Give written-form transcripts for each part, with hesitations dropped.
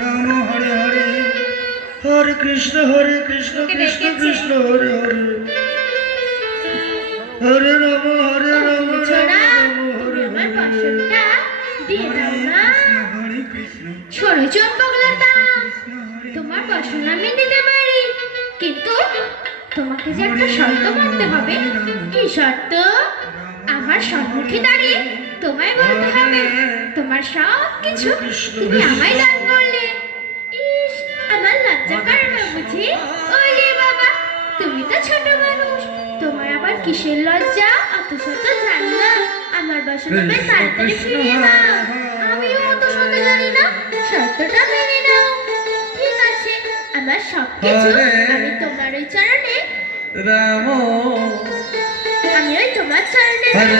রাম হরে হরে হরে কৃষ্ণ কৃষ্ণ কৃষ্ণ হরে হরে হরে রাম রাম হরে আমার বাসনটা দিয়ে দাও না। হরে কৃষ্ণ শোনো চম্পকলতা, তোমার বাসন আমি দিতে পারি, কিন্তু তোমাকে যে একটা শর্ত মানতে হবে। কি শর্ত? আমার সম্মুখে দাঁড়িয়ে তোমায় বলতে হবে তোমার সব কিছু তুমি আমায় দান করলে। ইস, আমার লজ্জা করে না বুঝি? ওলে বাবা, তুমি তো ছোট মানুষ, তোমার আবার কিসের লজ্জা? অত শত জানি না। আমার বাসন আমায় তাড়াতাড়ি ফিরিয়ে দাও। আমিও অত শত জানি না, শর্তটা মেনে নাও। ঠিক আছে, আমার সবকিছু আমি তোমার ওই চরণে, রাম আমি ওই তোমার চরণে হরে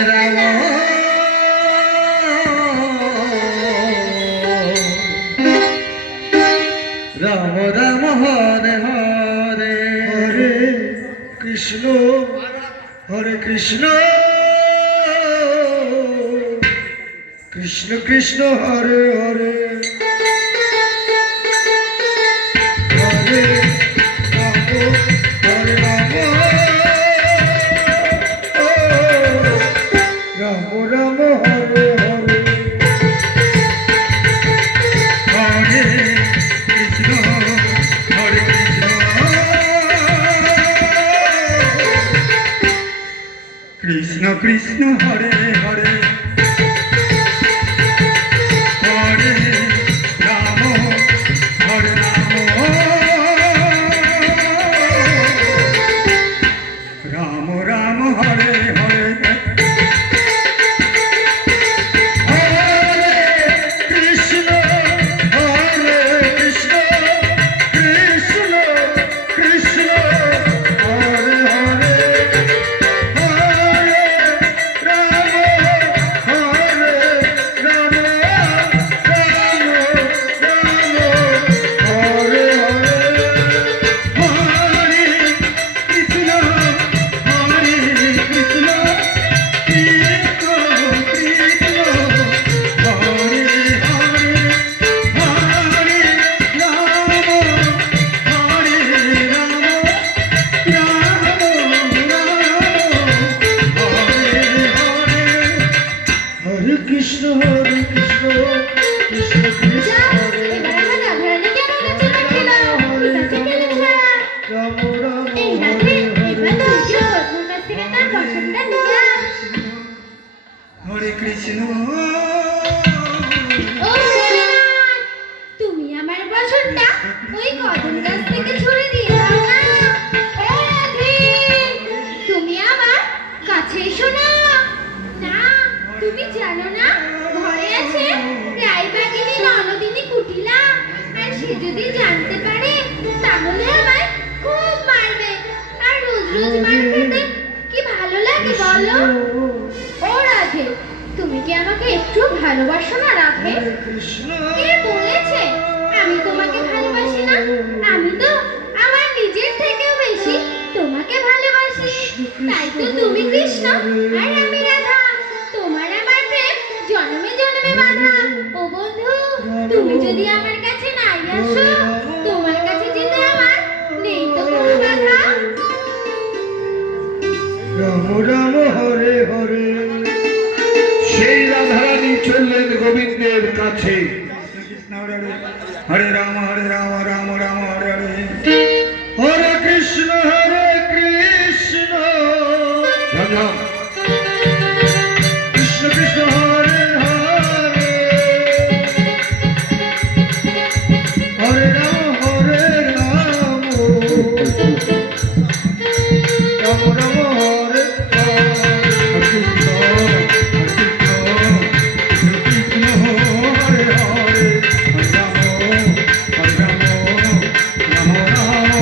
রাম রাম রাম হরে হরে হরে কৃষ্ণ কৃষ্ণ কৃষ্ণ হরে হরে হরে রাম হরে রাম রাম রাম হরে হরে হরে কৃষ্ণ কৃষ্ণ কৃষ্ণ হরে হরে হরে রাম রাম রাম হরে হরে কৃষ্ণ কৃষ্ণ কৃষ্ণ হরে হরে হরে রাম হরে রাম রাম রাম হরে হরে হরে কৃষ্ণ কৃষ্ণ কৃষ্ণ কৃষ্ণ হরে হরে হরে রাম হরে রাম রাম হরে কৃষ্ণ কৃষ্ণ কৃষ্ণ কৃষ্ণ যাও, হরে এবার আমার রাধারানীকে আমার কাছে পাঠিয়ে দাও। ঠিক আছে, পেলে ছাড়া। রাম রাম এই রাধে, এবার তুইও বন্ধুর কাছ থেকে তার বাসনটা নিয়ে আয়। হরে কৃষ্ণ ও ভোলেনাথ, তুমি আমার বাসনটা ওই কদম গাছ থেকে ছুঁড়ে দিয়ে দাও না। ও রাধে, তুমি আমার কাছে এসো না। না, তুমি জানো না ঘরে আছে রায়বাগিনী ননদিনী কুটিলা, আর সে যদি জানতে পারে তাহলে আমায় খুব মারবে। আর রোজ রোজ মার খেতে কি ভালো লাগে বলো? ও রাধে, তুমি কি আমাকে একটু ভালোবাসো না রাধে? কৃষ্ণ কে বলেছে আমি তোমাকে ভালোবাসি না? আমি তো আমার নিজের থেকেও বেশি তোমাকে ভালোবাসি। তাই তো তুমি কৃষ্ণ আর আমি রাধা। তোমার আমার প্রেম জন্মে জন্মে বাঁধা। ও বন্ধু, তুমি যদি আমার কাছে নাই আসো, তোমার কাছে যেতে আমার নেই তো কোনো বাধা। রাম রাম হরে হরে সেই রাধারানী চললেন গোবিন্দের কাছে। কৃষ্ণ হরে রাম রাম রাম হরে হরে হরে কৃষ্ণ কৃষ্ণ রাম কৃষ্ণ কৃষ্ণ হরে হরে হরে রাম রাম রাম হরে কৃষ্ণ কৃষ্ণ হরে হরে রাম রাম রাম রাম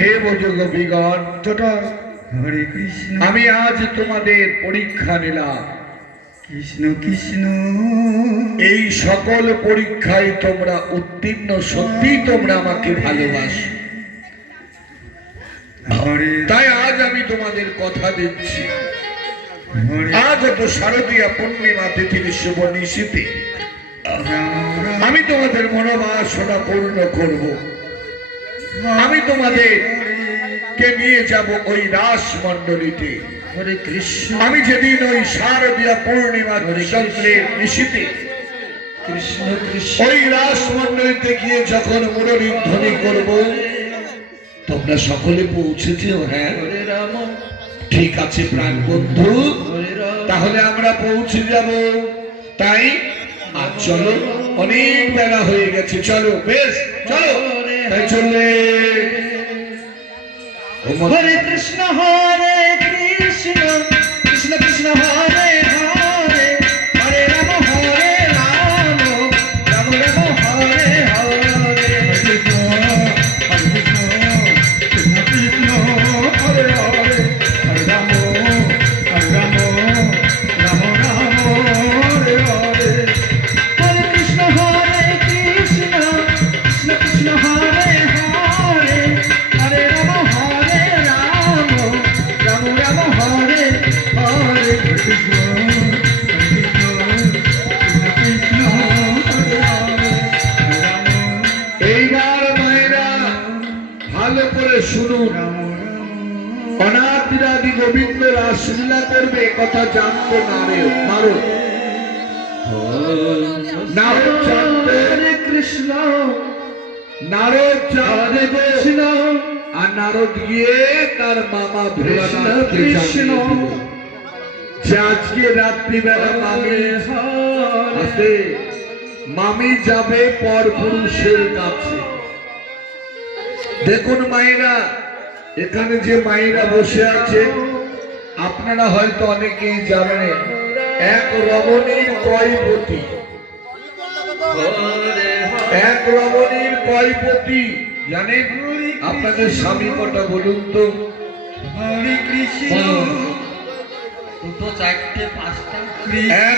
হে বোঝ গোপীগণ, ছোটা হরে কৃষ্ণ আমি আজ তোমাদের পরীক্ষা নিলাম। কৃষ্ণ কৃষ্ণ এই সকল পরীক্ষায় তোমরা উত্তীর্ণ, সত্যি তোমরা আমাকে ভালোবাসো। হরে তাই আজ আমি তোমাদের কথা দিচ্ছি, হরে আগত শারদীয়া পূর্ণিমা তিথির শুভ নিশীথে রাম রাম আমি তোমাদের মনোবাসনা পূর্ণ করব। আমি তোমাদের কে নিয়ে যাব ওই রাস মণ্ডলীতে। হরে কৃষ্ণ আমি যেদিন ওই শারদীয়া পূর্ণিমা চন্দ্রের নিশীথে কৃষ্ণ কৃষ্ণ ওই রাস মণ্ডলীতে গিয়ে যখন মুরলীর ধ্বনি করব, তোমরা সকলে পৌঁছেছো? হ্যাঁ, হরে রাম ঠিক আছে প্রাণ বন্ধু, হরে রাম তাহলে আমরা পৌঁছে যাব। তাই আর চলো, অনেক বেলা হয়ে গেছে, চলো বেশ চলো। তাই চললে হরে কৃষ্ণ হরে কৃষ্ণ কৃষ্ণ কৃষ্ণ হরে হরে হরে রাম রাম রাম হরে হরে হরে কৃষ্ণ কৃষ্ণ কৃষ্ণ হরে হরে হরে রাম রাম রাম হরে হরে হরে কৃষ্ণ হরে কৃষ্ণ কৃষ্ণ কৃষ্ণ হরে হরে হরে রাম রাম রাম হরে হরে কৃষ্ণ কৃষ্ণ কৃষ্ণ হরে হরে রাম এইবার মায়েরা ভালো করে শুনুন। রাম অনাদিরাদি গোবিন্দ রাসলীলা করবে, কথা জানতো নারদ। নারদ জানতো, হরে কৃষ্ণ নারদ হরে জানতো, কৃষ্ণ আর নারদ গিয়ে তার মামা ভোলানাথকে কৃষ্ণ জানিয়ে দিল যে আজকে রাত্রিবেলা মামি আসে, মামি যাবে পরপুরুষের কাছে। দেখুন মায়েরা, এখানে যে মায়েরা বসে আছে আপনারা হয়তো অনেকেই জানেন, এক রমণীর কয়পতি, এক রমণীর কয়পতি জানেন? আপনাদের স্বামী কটা বলুন তো? হরে কৃষ্ণ বলুন। দুটো চারটে পাঁচটা এক